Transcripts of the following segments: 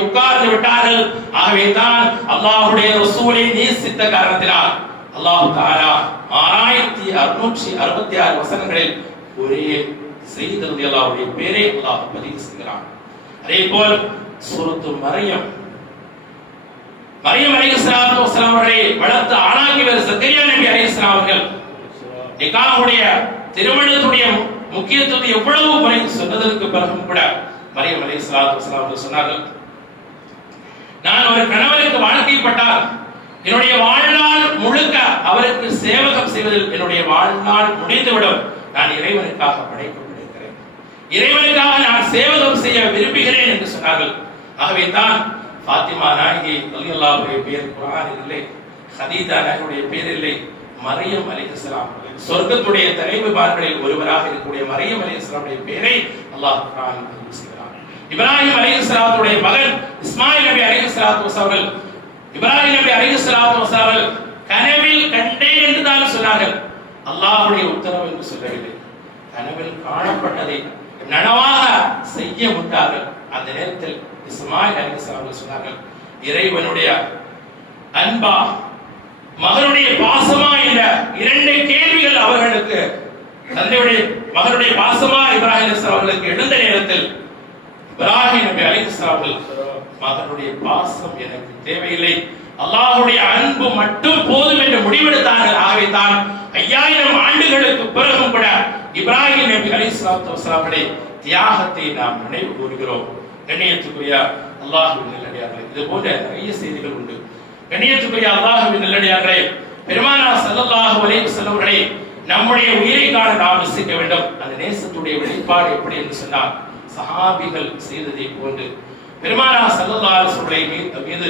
உட்கார்ந்து விட்டார்கள். ஆகவே தான் அல்லாஹ்வுடைய ரசூலை நேசித்த காரணத்தினால் அல்லாஹ் தஆலா 1666 வசனங்களில் ஒரே ஸையத் ரலியல்லாஹுடைய பெயரை அல்லாஹ் பதிவு செய்கிறான். அதேபோல் சூரத்து மரியம் அலைஹிஸ்ஸலாத்து வஸலாம் அவர்களை வளர்த்து ஆளாக்கியவர் ஜக்கரியா நபி அலைஹிஸ்ஸலாம் அவர்கள் நிக்காஹுடைய திருமணத்துடைய முக்கியத்துவத்தை எவ்வளவு முறை சொன்னதற்கு பிறகும் கூட மரியம் அலைஹிஸ்ஸலாத்து வஸலாம் அவர்கள் சொன்னார்கள், நான் ஒரு கணவருக்கு வாழ்க்கைப்பட்டால் என்னுடைய வாழ்நாள் முழுக்க அவருக்கு சேவகம் செய்வதில் என்னுடைய வாழ்நாள் முடிந்துவிடும். நான் இறைவனுக்காக படைக்கப்பட்டிருக்கிறேன், இறைவனுக்காக நான் சேவகம் செய்ய விரும்புகிறேன் என்று சொன்னார்கள். ஆகவே தான் ஃபாத்திமா நாயகி ரலியல்லாஹுடைய பெயர் குர்ஆனில் இல்லை, ஹதீஜா நாயகியுடைய பெயர் இல்லை. மரியம் அலைஹிஸ்ஸலாம் சொர்க்கத்துடைய தலைவிமார்களில் ஒருவராக இருக்கக்கூடிய மரியம் அலைஹிஸ்ஸலாமுடைய பெயரை அல்லாஹ் குர்ஆனில் பதிவு செய்கிறார். இப்ராஹிம் அலைஹிஸ்ஸலாத்துடைய மகன் இஸ்மாயில் நபி அலைஹிஸ்ஸலாத்து வஸலாம் இப்ராஹிம் நபி அலைஹிஸ்ஸலாத்து வஸலாம் கனவில் கண்டேன் என்று தான் சொன்னார்கள், அல்லாஹ்வுடைய உத்தரவு என்று சொல்லவில்லை. கனவில் காணப்பட்டதை நனவாக செய்ய விட்டார்கள். அந்த நேரத்தில் இஸ்மாயில் அலைஹிஸ்ஸலாம் சொன்னார்கள், இறைவனுடைய அன்பா மகனுடைய பாசமா என்ற இரண்டு கேள்விகள் அவர்களுக்கு, தந்தையுடைய மகனுடைய பாசமா இப்ராஹிம் அலைஹிஸ்ஸலாம் அவர்களுக்கு எழுந்த நேரத்தில் இப்ராஹிம் நபி அலைஹிஸ்ஸலாம் மகனுடைய பாசம் எனக்கு தேவையில்லை, அல்லாஹ்வுடைய அன்பு மட்டும் போதும் என்று முடிவெடுத்தார்கள். ஆகவே தான் 5000 ஆண்டுகளுக்கு பிறகும் கூட இப்ராஹிம் நபி அலைஹிஸ்ஸலாத்து வஸலாமுடைய தியாகத்தை நாம் நினைவு கூறுகிறோம். கண்ணியத்துக்குரிய அல்லாஹ்வின் நல்லடியார்களே, இது போன்ற நிறைய செய்திகள் உண்டு. கண்ணியத்துக்குரிய அல்லாஹ்வின் நல்லடியார்களே, பெருமானார் ஸல்லல்லாஹு அலைஹி வஸல்லம் அவர்களே நம்முடைய உயிரை காண நாம் நேசிக்க வேண்டும். அந்த நேசத்துடைய வெளிப்பாடு எப்படி என்று சொன்னால், சஹாபிகள் செய்ததை போன்று பெருமானார் ஸல்லல்லாஹு அலைஹி வஸல்லம் மீது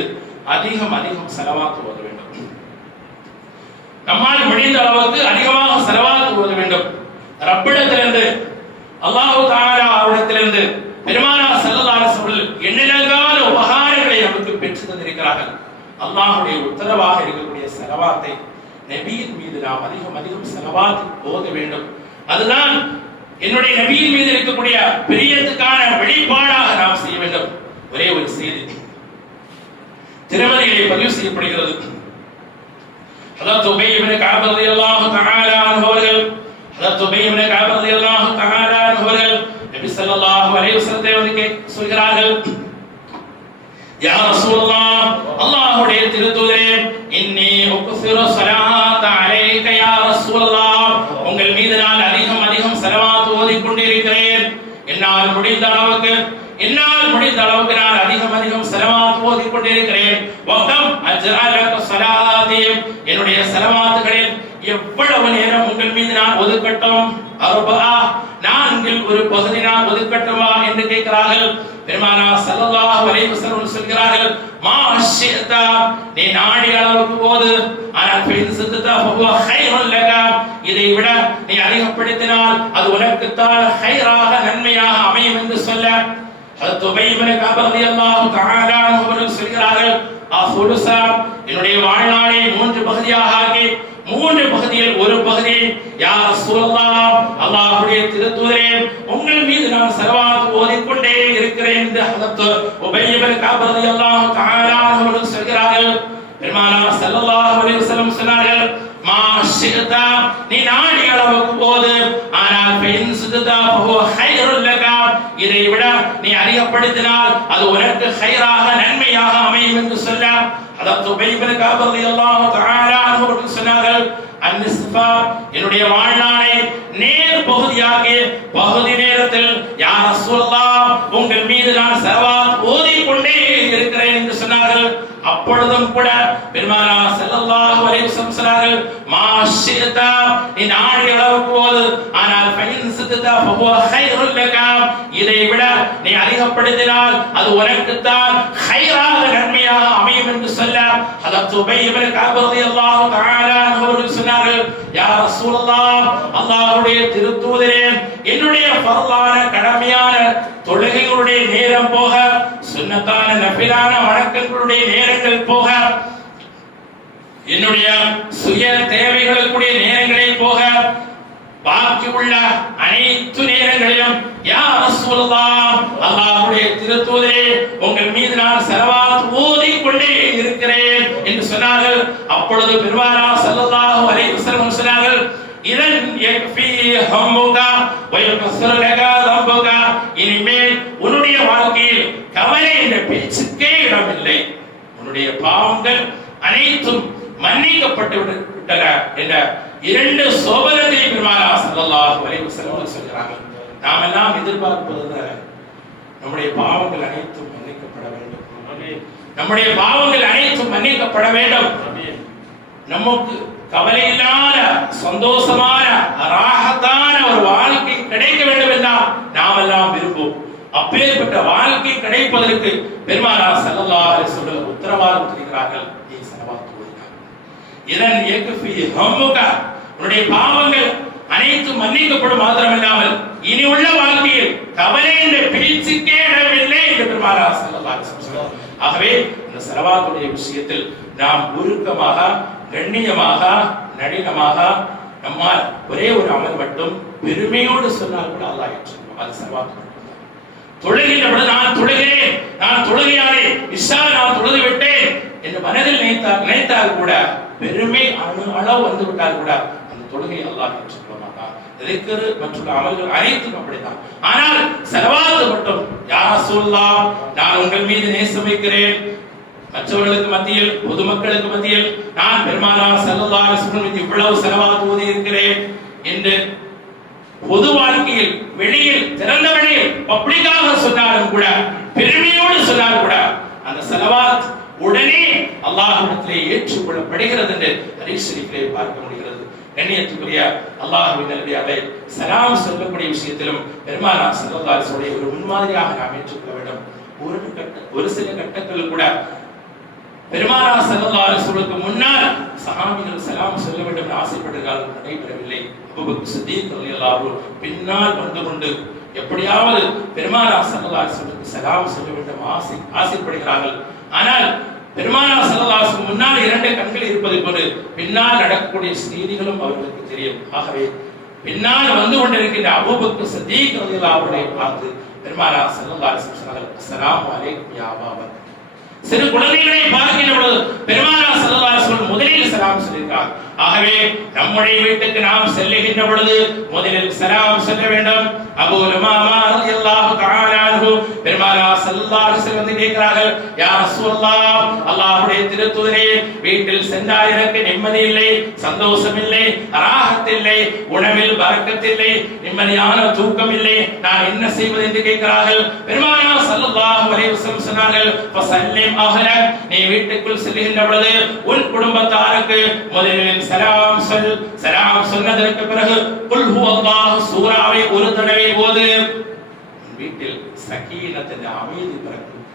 அதிகம் ஸலவாத் ஓத வேண்டும். நம்மால் முடிந்த அளவுக்கு அதிகமாக ஸலவாத் ஓத வேண்டும். ரப்பிடத்திலிருந்து அல்லாஹ் தஆலா அவரிடத்திலிருந்து பெருமானார் ஸல்லல்லாஹு அலைஹி வஸல்லம் எண்ணிலடங்காத உபகாரங்களை நமக்கு பெற்று தந்திருக்கிறார்கள். அல்லாஹ்வுடைய உத்தரவாக இருக்கக்கூடிய ஸலவாத்தை நபியின் மீது நாம் அதிகம் ஸலவாத் ஓத வேண்டும். அதுதான் என்னுடைய நபியின் மீது இருக்கக்கூடிய பிரியத்துக்கான வெளிப்பாடாக நாம் செய்ய வேண்டும். ஒரே ஒரு செய்தி திருமதியிலே பதிவு செய்யப்படுகிறது. ஹதரத் உபை இப்னு கஅப் ரலியல்லாஹு தஆலா அன்ஹு அவர்கள் நபி ஸல்லல்லாஹு அலைஹி வஸல்லம் சொல்கிறார்கள், யா ரசூலல்லாஹ், அல்லாஹ்வுடைய திருத்தூதரே, இன்னி உக்ஸிரு ஸலாத அலைக யா ரசூலல்லாஹ், உங்கள் மீது நான் அதிகம் ஸலவாத் ஓதிக் கொண்டிருக்கிறேன். என்னால் முடிந்த அளவுக்கு நான் அதிகம் ஸலவாத் ஓதிக் கொண்டிருக்கிறேன். வகம் அஜ்அலக ஸலாதி, என்னுடைய ஸலவாத்துகளில் எவ்வளவு நேரம் உங்கள் மீது நான் ஒதுக்கட்டும்? அர்பா, நான்கில் ஒரு பகுதி நான் ஒதுக்கட்டுமா என்று கேட்கிறார்கள். பெருமானார் ஸல்லல்லாஹு அலைஹி வஸல்லம் சொல்கிறார்கள், மா ஷிஅதா, நீ நாடிய அளவுக்கு ஓது. ஆனால் ஃபைன் ஸததா ஃபஹுவ கைருல் லக, இதை விட நீ அதிகப்படுத்தினால் அது உனக்கு தான் கைராக நன்மையாக அமையும் என்று சொல்ல ஹதரத் உபை இப்னு கஅப் ரலியல்லாஹு தஆலா அன்ஹு அவர்கள் சொல்கிறார்கள், அஃபுலுஸா, என்னுடைய வாழ்நாளை 3 பகுதியாக ஆக்கி 3 பகுதியில் ஒரு பகுதி யா ரசூலல்லாஹ், அல்லாஹ்வுடைய திருத்தூதரே, உங்கள் மீது நான் ஸலவாத் ஓதிக்கொண்டே இருக்கிறேன் என்று ஹதரத் உபை இப்னு கஅப் ரலியல்லாஹு தஆலா அன்ஹு அவர்கள் சொல்கிறார்கள். பெருமானார் ஸல்லல்லாஹு அலைஹி வஸல்லம் சொன்னார்கள், மா ஷிஅதா, நீ நாடிய அளவுக்கு ஓது. ஆனால் ஃபைன் ஸததா ஃபஹுவ கைருல் லக, இதை விட நீ அதிகப்படுத்தினால் அது உனக்கு கைராக நன்மையாக அமையும் என்று சொல்ல ஹதரத் உபை இப்னு கஅப் ரலியல்லாஹு தஆலா அன்ஹு அவர்கள் சொன்னார்கள், அன்னிஸ்ஃபா, என்னுடைய வாழ்நாளை நேர் பகுதியாக பகுதி நேரத்தில் யா ரசூலல்லாஹ், உங்கள் மீது நான் ஸலவாத் ஓதிக்கொண்டே இருக்கிறேன் என்று சொன்னார்கள். அப்பொழுதும் கூட பெருமானார் ஸல்லல்லாஹு அலைஹி வஸல்லம் சொன்னார்கள், மா ஷிஅதா, நீ நாடிய அளவுக்கு ஓது. ஆனால் ஃபைன் ஸததா ஃபஹுவ கைருல் லக, இதை விட நீ அதிகப்படுத்தினால் அது உனக்கு தான் கைராக நன்மையாக அமையும் என்று சொல்ல ஹதரத் உபை இப்னு கஅப் ரலியல்லாஹு தஆலா அன்ஹு அவர்கள் சொன்னார்கள், யா ரசூலல்லாஹ், அல்லாஹ்வுடைய திருத்தூதரே, என்னுடைய ஃபர்லான கடமையான தொழுகைகளுடைய நேரம் போக, சுன்னத்தான நஃபிலான வணக்கங்களுடைய நேரங்கள் போக, என்னுடைய சுய தேவைகளுக்குரிய நேரங்களில் போக, பாக்கி உள்ள அனைத்து நேரங்களிலும் யா ரசூலுல்லாஹ், அல்லாஹ்வுடைய திருத்தூதரே, உங்கள் மீது நான் ஸலவாத் ஓதிக் கொண்டே இருக்கிறேன் என்று சொன்னார்கள். அப்பொழுது பெருமானார் ஸல்லல்லாஹு அலைஹி வஸல்லம் சொன்னார்கள், இதன் யக்ஃபி ஹம்முக வ யுக்ஸிரு லக தம்புக, இனிமேல் உன்னுடைய வாழ்க்கையில் கவலை என்ற பேச்சுக்கே இடமில்லை, உன்னுடைய பாவங்கள் அனைத்தும் மன்னிக்கப்பட்டு விட்டன என்ற இரண்டு சோபனத்தை பெருமானார் ஸல்லல்லாஹு அலைஹி வஸல்லம் சொல்கிறார்கள். நாம் எல்லாம் எதிர்பார்ப்பது நம்முடைய பாவங்கள் அனைத்தும் மன்னிக்கப்பட வேண்டும், நம்முடைய பாவங்கள் அனைத்தும் மன்னிக்கப்பட வேண்டும், நமக்கு கவலை இல்லாத சந்தோஷமான ராகத்தான ஒரு வாழ்க்கை கிடைக்க வேண்டும் என்றால் நாம் எல்லாம் விரும்புவோம். அப்பேற்பட்ட வாழ்க்கை கிடைப்பதற்கு பெருமானார் ஸல்லல்லாஹு அலைஹி வஸல்லம் உத்தரவாதம் தருகிறார்கள். இதன் யக்ஃபி ஹம்முக, உன்னுடைய பாவங்கள் அனைத்தும் மன்னிக்கப்படும் மாத்திரமில்லாமல் இனி உள்ள வாழ்க்கையில் கவலை என்ற பேச்சுக்கே இடமில்லை என்று பெருமானார் ஸல்லல்லாஹு அலைஹி வஸல்லம். ஆகவே இந்த ஸலவாத்துடைய விஷயத்தில் நாம் உருக்கமாக, கண்ணியமாக, நளினமாக, நம்மால் ஒரே ஒரு அமல் மட்டும் பெருமையோடு சொன்னால் கூட அல்லாஹ் ஏற்றுக்கொள்வான். அது ஸலவாத். தொழுகின்ற பொழுது நான் தொழுகிறேன், நான் தொழுகையாளே, இஷா நான் தொழுது விட்டேன் என்று மனதில் நினைத்தால் கூட, பெருமை அளவு வந்து விட்டால் கூட அந்த தொழுகை அல்லாஹ் ஏற்றுக்கொள்ள மாட்டான். திக்ர் மற்றும் அமல்கள் அனைத்தும் அப்படித்தான். ஆனால் ஸலவாத் மட்டும், யா ரசூலுல்லாஹ், நான் உங்கள் மீது நேசம் வைக்கிறேன், மற்றவர்களுக்கு மத்தியில், பொதுமக்களுக்கு மத்தியில் நான் பெருமானார் ஸல்லல்லாஹு அலைஹி வஸல்லம் இவ்வளவு ஸலவாத் ஓதி இருக்கிறேன் என்று பொது வாழ்க்கையில், வெளியில், திறந்த வெளியில் பப்ளிக்காக சொன்னாலும் கூட, பெருமையோடு சொன்னாலும் கூட, அந்த ஸலவாத் உடனே அல்லாஹ்விடத்திலே ஏற்றுக்கொள்ளப்படுகிறது என்று ஹதீஸ் ஷரீஃபிலே பார்க்க முடிகிறது. கண்ணியத்துக்குரிய அல்லாஹ்வின் நல்லடியார்களே, சலாம் சொல்லக்கூடிய விஷயத்திலும் பெருமானார் ஸல்லல்லாஹு அலைஹி வஸல்லம் ஒரு முன்மாதிரியாக நாம் ஏற்றுக்கொள்ள வேண்டும். ஒரு சில கட்டத்தில் கூட பெருமானார் ஸல்லல்லாஹு அலைஹி வஸல்லம் முன்னால் சஹாபிகள் சலாம் சொல்ல வேண்டும் என்று ஆசைப்பட்டார்கள், நடைபெறவில்லை. அபூபக்கர் சித்தீக் ரலியல்லாஹு அன்ஹு பின்னால் வந்து கொண்டு எப்படியாவது பெருமானார் ஸல்லல்லாஹு அலைஹி வஸல்லம் சலாம் சொல்ல வேண்டும் ஆசைப்படுகிறார்கள். ஆனால் பெருமானார் ஸல்லல்லாஹு அலைஹி வஸல்லம் முன்னால் இரண்டு கண்கள் இருப்பதை போல பின்னால் நடக்கக்கூடிய செய்திகளும் அவர்களுக்கு தெரியும். ஆகவே பின்னால் வந்து கொண்டிருக்கின்ற அபூபக்கர் சித்தீக் ரலியல்லாஹு அன்ஹு பார்த்து பெருமானார் ஸல்லல்லாஹு அலைஹி வஸல்லம் சொன்னார்கள், அஸ்ஸலாமு அலைக்கும் யா அபா பக்கர். சிறு குழந்தைகளை பார்க்கின்ற பொழுது பெருமானார் ஸல்லல்லாஹு அலைஹி வஸல்லம் முதலில் சலாம் சொல்லியிருக்கிறார். ஆகவே நம்முடைய வீட்டுக்கு நாம் செல்லுகின்ற பொழுது முதலில் சலாம் சொல்ல வேண்டும். அபூ உமாமா ரலியல்லாஹு தஆலா அன்ஹு பெருமானார் ஸல்லல்லாஹு அலைஹி வஸல்லம் கேட்கிறார்கள், யா ரசூலல்லாஹ், அல்லாஹ்வுடைய திருத்தூதரே, வீட்டில் சென்றால் எனக்கு நிம்மதி இல்லை, சந்தோஷம் இல்லை, ராஹத் இல்லை, உணவில் பரக்கத் இல்லை, நிம்மதியான தூக்கம் இல்லை, நான் என்ன செய்வது என்று கேட்கிறார்கள். பெருமானார் ஸல்லல்லாஹு அலைஹி வஸல்லம் சொன்னார்கள், ஃபஸல்லிம் அஹ்லக், நீ வீட்டுக்குள் செல்லுகின்ற பொழுது உன் குடும்பத்தாருக்கு முதலில் சலாம் சொல். சலாம் சொன்னதற்கு பிறகு குல் ஹுவல்லாஹு சூராவை ஒரு தடவை ஓது. வீட்டில் சகீனத்தின் அமைதி பிறக்கும்,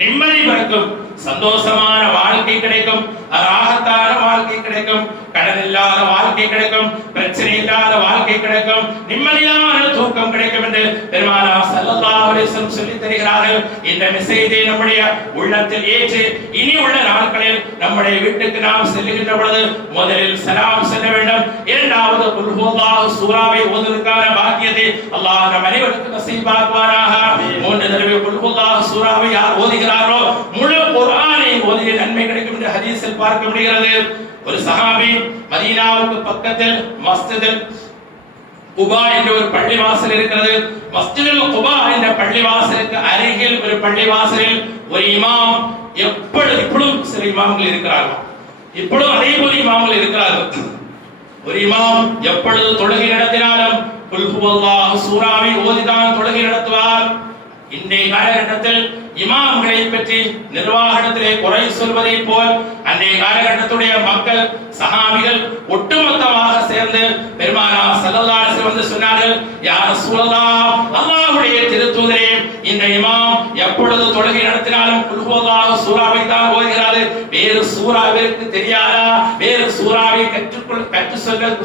நிம்மதி பிறக்கும், சந்தோஷமான வாழ்க்கை கிடைக்கும், ராகத்தான வாழ்க்கை கிடைக்கும், கடன் இல்லாத வாழ்க்கை கிடைக்கும், பிரச்சனை இல்லாத வாழ்க்கை கிடைக்கும், நிம்மதியான தூக்கம் கிடைக்கும் என்று பெருமானார் ஸல்லல்லாஹு அலைஹி வஸல்லம் சொல்லி தருகிறார்கள். இந்த மெசேஜை நம்முடைய உள்ளத்தில் ஏற்று இனி உள்ள நாட்களில் நம்முடைய வீட்டுக்கு நாம் செல்லுகின்ற பொழுது முதலில் சலாம் சொல்ல வேண்டும். இரண்டாவது குல் ஹுவல்லாஹு சூராவை ஓதுவதற்கான பாக்கியத்தை அல்லாஹ் நம் அனைவருக்கும் நசீபாக்குவானாக. மூன்று தடவை குல் ஹுவல்லாஹு சூராவை யார் ஓதுகிறாரோ முழு குர்ஆனை ஓதிய நன்மை கிடைக்கும் என்று ஹதீஸில் பார்க்க முடிகிறது. ஒரு சஹாபி மதீனாவுக்கு பக்கத்தில் மஸ்ஜிதுல் குபா என்ற ஒரு பள்ளிவாசல் இருக்கிறது. மஸ்ஜிதுல் குபா என்ற பள்ளிவாசலுக்கு அருகில் ஒரு பள்ளிவாசலில் ஒரு இமாம், இப்பொழுதும் சில இமாம்கள் இருக்கிறார்கள், இப்பொழுதும் அதே போல இமாம்கள் இருக்கிறார்கள். ஒரு இமாம் எப்பொழுது தொழுகை நடத்தினாலும் குல் ஹுவல்லாஹு சூராவை ஓதிதான் தொழுகை நடத்துவார். இன்றைய காலகட்டத்தில் இமாம்களை பற்றி நிர்வாகத்திலே குறை சொல்வதை போல் அன்றைய காலகட்டத்துடைய மக்கள், சஹாபிகள் ஒட்டுமொத்தமாக சேர்ந்து பெருமானார் ஸல்லல்லாஹு அலைஹி வஸல்லம் சொன்னார்கள், யா ரசூலல்லாஹ், அல்லாஹ்வுடைய திருத்தூதரே, இந்த இமாம் எப்பொழுது தொழுகை நடத்தினாலும் குல் ஹுவல்லாஹு சூராவை தான் ஓதுகிறார், வேறு சூராவிற்கு தெரியாதா? வேறு சூராவை கற்று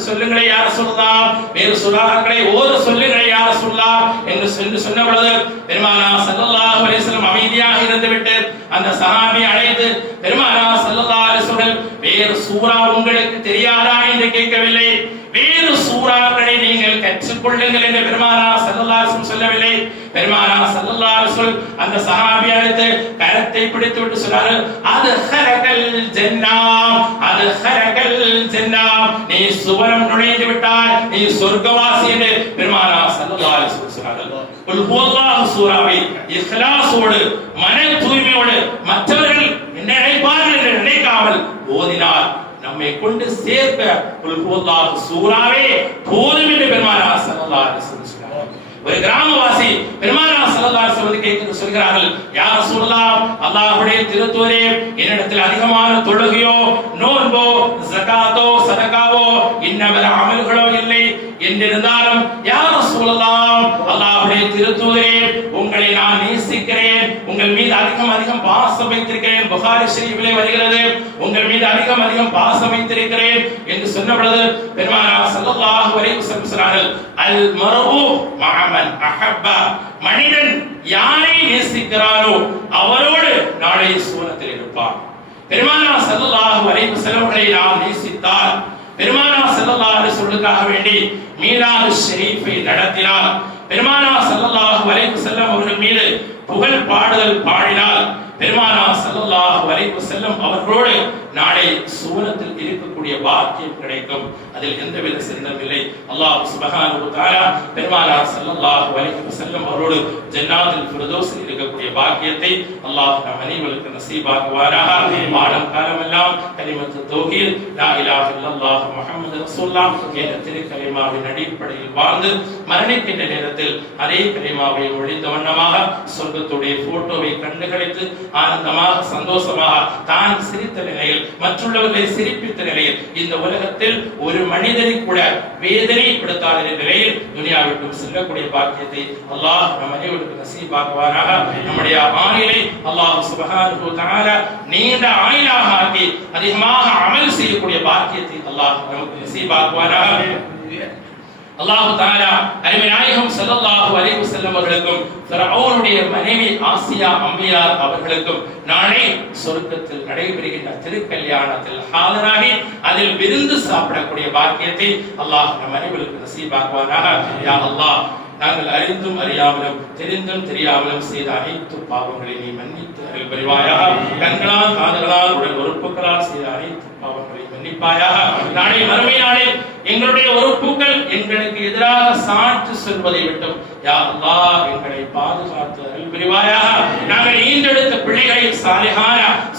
சொல்லுங்களே யா ரசூலல்லாஹ், வேறு சூராக்களை ஓத சொல்லுங்களே யா ரசூலல்லாஹ் என்று சொன்ன பொழுது பெருமானார் ஸல்லல்லாஹு அலைஹி வஸல்லம் அமைதியாக இருந்துவிட்டு அந்த சஹாபி அழைத்து, பெருமானார் ஸல்லல்லாஹு அலைஹி வஸல்லம், வேறு சூரா உங்களுக்கு தெரியாதா என்று கேட்கவில்லை, வேறு சூறாக்களை நீங்கள் கற்றுக்கொள்ளுங்கள் என்று பெருமானார் ஸல்லல்லாஹு அலைஹி வஸல்லம் சொல்லவில்லை. பெருமானார் ஸல்லல்லாஹு அலைஹி வஸல்லம் அந்த சஹாபி அழைத்து கரத்தை பிடித்து விட்டு சொன்னார்கள், அத்ஹலகல் ஜன்னா, அத்ஹலகல் ஜன்னா, நீ சுவனம் நுழைந்து விட்டாய், நீ சொர்க்கவாசி என்று பெருமானார் ஸல்லல்லாஹு அலைஹி வஸல்லம் சொன்னார்கள். குல் ஹுவல்லாஹு சூராவை இக்லாஸோடு மன தூய்மையோடு மற்றவர்கள் என்ன நினைப்பார்கள் என்று நினைக்காமல் ஓதினார். நம்மை கொண்டு சேர்க்க குல் ஹுவல்லாஹு சூராவே போதும் என்று பெருமானார் ஸல்லல்லாஹு அலைஹி வஸல்லம் சொன்னார்கள். ஒரு கிராமவாசி பெருமானார் ஸல்லல்லாஹு அலைஹி வஸல்லம் கேட்க சொல்கிறார்கள், யா ரசூலுல்லாஹ், அல்லாஹ்வுடைய திருத்தூதரே, என்னிடத்தில் அதிகமான தொழுகையோ நோன்போ ஜகாத்தோ சதகாவோ இன்னவர அமல்களோ இல்லை என்றிருந்தாலும், யா ரசூலுல்லாஹ், அல்லாஹ்வுடைய திருத்தூதரே, உங்களை நான் நேசிக்கிறேன், உங்கள் மீது அதிகம் பாசம் வைத்திருக்கிறேன். புகாரி ஷரீஃபிலே வருகிறது, உங்கள் மீது அதிகம் பாசம் வைத்திருக்கிறேன் என்று சொன்ன பொழுது பெருமானார் ஸல்லல்லாஹு அலைஹி வஸல்லம் சொன்னார்கள், அல் மர்உ மஅமன் அஹப்பா, மனிதன் யாரை நேசிக்கிறானோ அவரோடு நாளை சுவனத்தில் இருப்பான். பெருமானார் ஸல்லல்லாஹு அலைஹி வஸல்லம் அவர்களை நாம் நேசித்தால், பெருமானார் ஸல்லல்லாஹு அலைஹி வஸல்லம் வேண்டி மீலாது ஷரீஃபை நடத்தினால், பெருமானார் ஸல்லல்லாஹு அலைஹி வஸல்லம் அவர்கள் மீது புகழ் பாடுதல் பாடினால், பெருமானார் ஸல்லல்லாஹு அலைஹி வஸல்லம் அவர்களோடு நாளை சுவனத்தில் இருக்கக்கூடிய பாக்கியம் கிடைக்கும். அதில் எந்தவித சந்தேகமும் இல்லை. அல்லாஹ் சுப்ஹானஹு வ தஆலா பெருமானார் ஸல்லல்லாஹு அலைஹி வஸல்லம் அவரோடு ஜன்னாத்துல் ஃபிர்தௌஸில் இருக்கக்கூடிய பாக்கியத்தை அல்லாஹ் நம் அனைவருக்கும் நசீபாக்குவாராக. வாழும் காலமெல்லாம் கலிமத்து தௌஹீத் லா இலாஹ இல்லல்லாஹ் முஹம்மது ரசூலுல்லாஹ் என்ற திருக்கலிமாவின் அடிப்படையில் வாழ்ந்து மரணிக்கின்ற நேரத்தில் அதே கலிமாவை ஒழித்த வண்ணமாக சொர்க்கத்துடைய போட்டோவை கண்டுகளித்து ஆனந்தமாக சந்தோஷமாக தான் சிரித்த நிலையில் மற்றவர்களை சிரிப்பித்த நிலையில் இந்த உலகத்தில் ஒரு மனிதனை கூட வேதனைப்படுத்தாத நிலையில் துனியாவிற்கும் செல்லக்கூடிய பாக்கியத்தை அல்லாஹ் நம் அனைவருக்கும் நசீபாக்குவாராக. நம்முடைய ஆயுளை அல்லாஹ் சுப்ஹானஹு வ தஆலா நீண்ட ஆயுளாக ஆக்கி அதிகமாக அமல் செய்யக்கூடிய பாக்கியத்தை அல்லாஹ் நமக்கு நசீபாக்குவாராக. அல்லாஹ் தஆலா அருமை நாயகம் ஸல்லல்லாஹு அலைஹி வஸல்லம் அவர்களுக்கும் ஃபிரௌனுடைய மனைவி ஆசியா அம்மையார் அவர்களுக்கும் நாளை சொர்க்கத்தில் நடைபெறுகின்ற திருக்கல்யாணத்தில் ஆஜராகி அதில் விருந்து சாப்பிடக்கூடிய பாக்கியத்தை அல்லாஹ் நம் அனைவருக்கும் நசீபாக்குவாராக. யா அல்லாஹ், நாங்கள் அறிந்தும் அறியாமலும் தெரிந்தும் தெரியாமலும் செய்த அனைத்து பாவங்களை நீ மன்னித்து அருள் புரிவாயாக. கண்களால் காதுகளால் உடல் உறுப்புகளால் செய்த அனைத்து பாவங்களை மன்னிப்பாயாக. நாளை மறுமை நாளில் எங்களுடைய உறுப்புகள் எங்களுக்கு எதிராக சாட்சி சொல்வதை விட்டும் யா அல்லாஹ் எங்களை பாதுகாத்து அருள் புரிவாயாக. நாங்கள் ஈண்டெடுத்த பிள்ளைகளை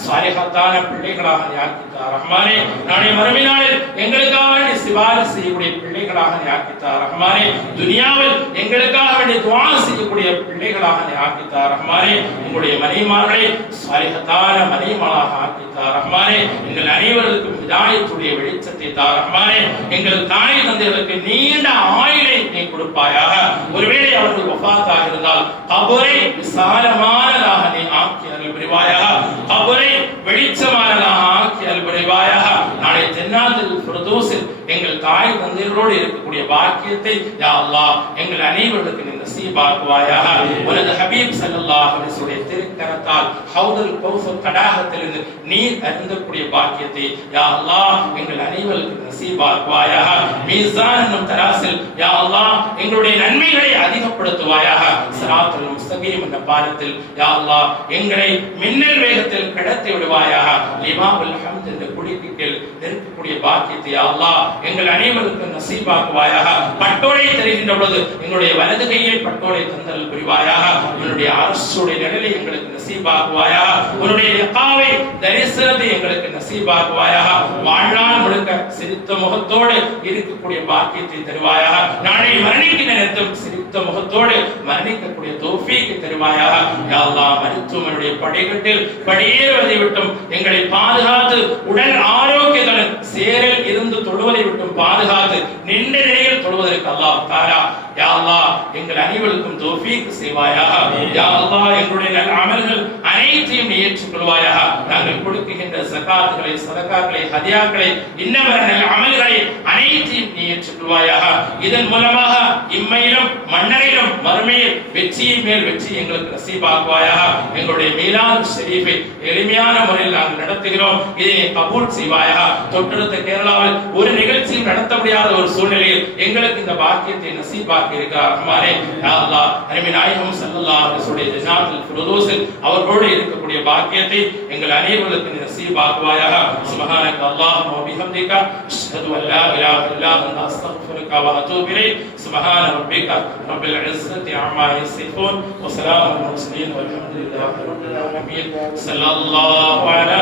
சாலிஹாத்தான பிள்ளைகளாக ஆக்கித்தார் ரஹ்மானே. நாளை மறுமை நாளில் எங்களுக்காக வேண்டி சிபாரிசு செய்யக்கூடிய பிள்ளைகளாக ஆக்கித்தார் ரஹ்மானே. துனியாவில் எங்களுக்காக வேண்டி துஆ செய்யக்கூடிய பிள்ளைகளாக ஆக்கித்தார் ரஹ்மானே. உங்களுடைய மனைவிமார்களை சாலிஹாத்தான மனைவிமாராக ஆக்கித்தார் ரஹ்மானே. எங்கள் அனைவருக்கும் ஹிதாயத்துடைய வெளிச்சத்தை தார் ரஹ்மானே. எங்கள் தாய் தந்தைகளுக்கு நீண்ட ஆயுளை நீ கொடுப்பாயாக. ஒருவேளை அவர்கள் வஃபாத்தாக இருந்தால் கபரை விசாலமானதாக நீ ஆக்கி அருள் புரிவாயாக. கபரை வெளிச்சமானதாக ஆக்கி அருள் புரிவாயாக. நாளை ஜன்னாத்துல் ஃபிர்தௌஸில் எங்கள் தாய் தந்தைகளோடு இருக்கக்கூடிய பாக்கியத்தை யா அல்லாஹ் எங்கள் அனைவருக்கும் நீ நசீபாக்குவாயாக. உனது ஹபீப் ஸல்லல்லாஹு அலைஹி வஸல்லம் திருக்கரத்தால் ஹவுதுல் கௌஸர் தடாகத்திலிருந்து நீர் அருந்தக்கூடிய பாக்கியத்தை யா அல்லாஹ் எங்கள் அனைவருக்கும் நசீபாக்குவாயாக. மீசான் என்னும் தராசில் யா அல்லாஹ் எங்களுடைய நன்மைகளை அதிகப்படுத்துவாயாக. ஸிராத்துல் முஸ்தகீம் என்ற பாலத்தில் யா அல்லாஹ் எங்களை மின்னல் வேகத்தில் கடத்தி விடுவாயாக. லிமாவுல் ஹம்த் என்ற குடிக்கு கீழ் இருக்கக்கூடிய பாக்கியத்தை யா அல்லாஹ் எங்கள் அனைவருக்கும் நசீபாக்குவாயாக. பட்டோலை தருகின்ற பொழுது எங்களுடைய வலது கையை பட்டோலை தந்தல் புரிவாயாக. உன்னுடைய அரசுடைய நிழலை எங்களுக்கு நசீபாக்குவாயாக. உன்னுடைய லிகாவை தரிசனத்தை எங்களுக்கு நசீபாக்குவாயாக. வாழ்நாள் முழுக்க சிரித்த முகத்தோடு இருக்கக்கூடிய பாக்கியத்தை தருவாயாக. நாளை மரணிக்கின்ற நேரத்தில் சிரித்த முகத்தோடு மரணிக்கக்கூடிய தௌஃபீக்கை தருவாயாக. யா அல்லாஹ், மருத்துவமனையுடைய படிக்கட்டில் படியேறுவதை விட்டும் எங்களை பாதுகாத்து உடல் ஆரோக்கியத்துடன் சேரில் இருந்து தொழுவதை விட்டும் பாதுகாத்து நின்ற நிலையில் தொழுவதற்கு அல்லாஹ் தஆலா யா அல்லாஹ் எங்கள் அனைவருக்கும் தௌஃபீக் செய்வாயாக. யா அல்லாஹ் எங்களுடைய நல்ல அமல்கள் அனைத்தையும் நீ ஏற்றுக்கொள்வாயாக. நாங்கள் கொடுக்கின்ற ஸகாத்துகளை சதகாக்களை ஹதியாக்களை இன்னவர நல்ல அமல்களை அனைத்தையும் நீ ஏற்றுக்கொள்வாயாக. இதன் மூலமாக இம்மையிலும் மன்னரையிலும் மறுமையில் வெற்றியை மேல் வெற்றி எங்களுக்கு நசீபாக்குவாயாக. எங்களுடைய மீலாது ஷெரீஃபை எளிமையான முறையில் நாங்கள் நடத்துகிறோம், இதை கபூல் செய்வாயாக. தொட்டெடுத்த கேரளாவில் ஒரு நிகழ்ச்சியும் நடத்த முடியாத ஒரு சூழ்நிலையில் எங்களுக்கு இந்த பாக்கியத்தை நசீபாக்கி இருக்கிறார் ரஹ்மானே. யா அல்லாஹ், நபி நாயகம் ஸல்லல்லாஹு அலைஹி வஸல்லம் ஜன்னாத்துல் ஃபிர்தௌஸில் அவர்களோடு இருக்கக்கூடிய பாக்கியத்தை எங்கள் அனைவருக்கும் நசீபாக்குவாயாக. சுப்ஹானக அல்லாஹும்ம வ பிஹம்திக அஷ்ஹது அன் லா இலாஹா இல்லா அன்த அஸ்தக்ஃபிருக வ அத்தூபு இலைக். சுப்ஹான ரப்பிக ரப்பில் இஸ்ஸத்தி அம்மா யசிஃபூன் வ ஸலாமுல் முர்ஸலீன் வல்ஹம்துலில்லாஹி ரப்பில் ஆலமீன். ஸல்லல்லாஹு அலா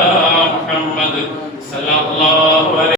முஹம்மத் ஸல்லல்லாஹு